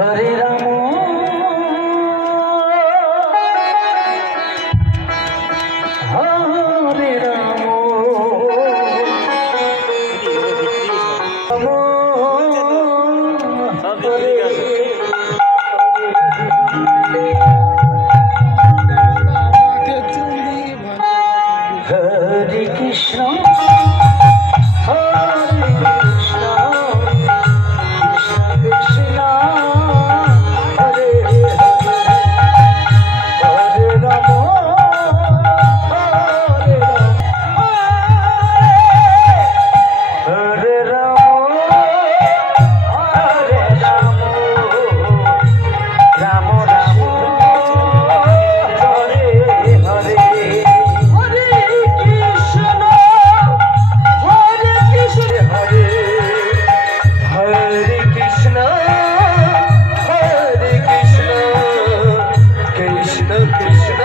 Ready? Krishna.